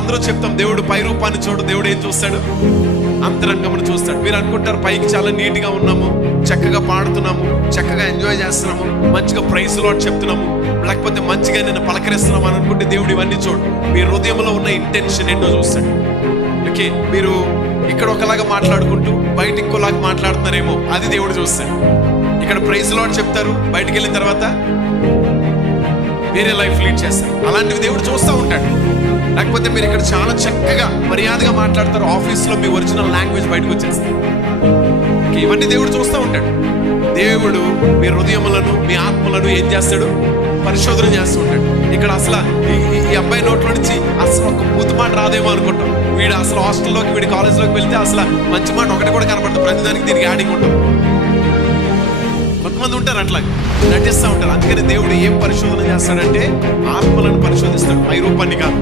అందరూ చెప్తాం దేవుడు పై రూపాన్ని చూడు, దేవుడు ఏం చూస్తాడు? అంతరంగమును చూస్తాడు. మీరు అనుకుంటారు పైకి చాలా నీట్గా ఉన్నాము, చక్కగా పాడుతున్నాము, చక్కగా ఎంజాయ్ చేస్తున్నాము, మంచిగా ప్రైజ్ లార్డ్ చెప్తున్నాము, లేకపోతే మంచిగా నేను పలకరిస్తున్నాము అని అనుకుంటే దేవుడు ఇవన్నీ చూడు. మీ హృదయంలో ఉన్న ఇంటెన్షన్ ఏంటో చూస్తాడు. ఓకే, మీరు ఇక్కడ ఒకలాగా మాట్లాడుకుంటూ బయట ఇంకోలాగా మాట్లాడుతున్నారేమో, అది దేవుడు చూస్తాడు. ఇక్కడ ప్రైజ్ లార్డ్ చెప్తారు, బయటికి వెళ్ళిన తర్వాత వేరే లైఫ్ లీడ్ చేస్తారు. అలాంటివి దేవుడు చూస్తూ ఉంటాడు. లేకపోతే మీరు ఇక్కడ చాలా చక్కగా మర్యాదగా మాట్లాడతారు, ఆఫీస్లో మీ ఒరిజినల్ లాంగ్వేజ్ బయటకు వచ్చేస్తారు. ఇవన్నీ దేవుడు చూస్తూ ఉంటాడు. దేవుడు మీ హృదయములను, మీ ఆత్మలను ఏం చేస్తాడు? పరిశోధన చేస్తూ ఉంటాడు. ఇక్కడ అసలు ఈ అబ్బాయి నోట్లో నుంచి అసలు ఒక బూతు మాట రాదేమో అనుకుంటాం. వీడు అసలు హాస్టల్లోకి, వీడి కాలేజ్లోకి వెళ్తే అసలు మంచి మాట ఒకటి కూడా కనపడదు, ప్రతిదానికి దీనికి యాడింగ్ ఉంటుంది. కొంతమంది ఉంటారు అట్లా నటిస్తూ ఉంటారు. అందుకని దేవుడు ఏం పరిశోధన చేస్తాడంటే ఆత్మలను పరిశోధిస్తాడు, పై రూపాన్ని కాదు.